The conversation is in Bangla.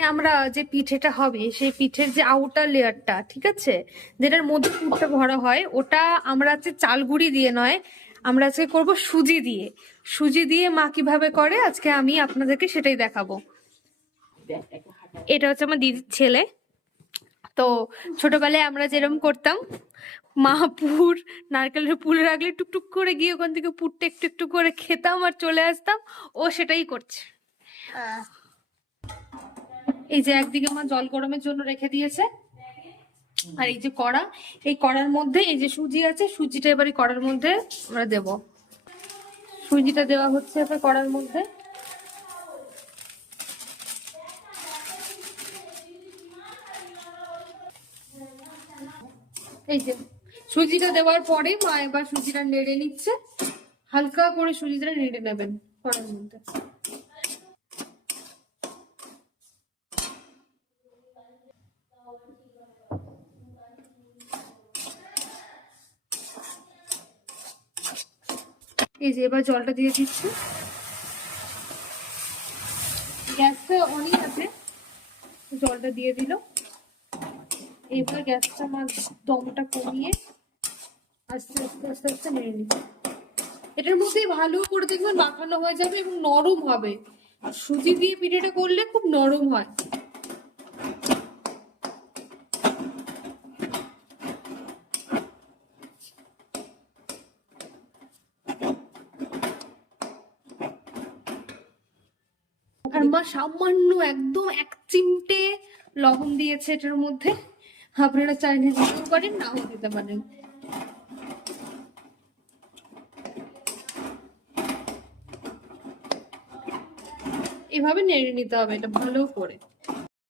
আমরা যে পিঠেটা হবে সেই পিঠের যে আউটার লেয়ারটা, ঠিক আছে, যেটার মধ্যে পুরটা ভরা হয়, ওটা আমরা আজকে চাল গুঁড়ি দিয়ে নয়, আমরা আজকে করব সুজি দিয়ে। সুজি দিয়ে মা কিভাবে করে আজকে আমি আপনাদেরকে সেটাই দেখাবো। এটা হচ্ছে আমার দিদির ছেলে। তো ছোটবেলায় আমরা যেরকম করতাম, মা পুর নারকেলের পুর রাখলে টুকটুক করে গিয়ে ওখান থেকে পুরটা একটু একটু করে খেতাম আর চলে আসতাম, ও সেটাই করছে। এই যে একদিকে মা জল গরমের জন্য রেখে দিয়েছে, আর এই যে কড়া, এই কড়ার মধ্যে এই যে সুজি আছে, সুজিটা এবারে কড়ার মধ্যে আমরা দেব। সুজিটা দেওয়া হচ্ছে এবার কড়ার মধ্যে। এই যে সুজিটা দেওয়ার পরে মা এবার সুজিটা নেড়ে নিচ্ছে, হালকা করে সুজিটা নেড়ে নেবেন কড়ার মধ্যে। এই যে এবার জলটা দিয়ে দিচ্ছি, গ্যাসটা অনই আছে, জলটা দিয়ে দিল। এবার গ্যাসটা আমার দমটা কমিয়ে আস্তে আস্তে আস্তে আস্তে নেড়ে নিচ্ছি। এটার মধ্যে ভালো করে দেখবেন মাখানো হয়ে যাবে এবং নরম হবে। আর সুজি দিয়ে পিঠেটা করলে খুব নরম হয়। আর মা সামান্য একদম এক চিমটে লবণ দিয়েছে এটার মধ্যে, আপনারা চাইলে দিতেও পারেন, নাও দিতে পারেন। এভাবে নেড়ে নিতে হবে এটা ভালো করে।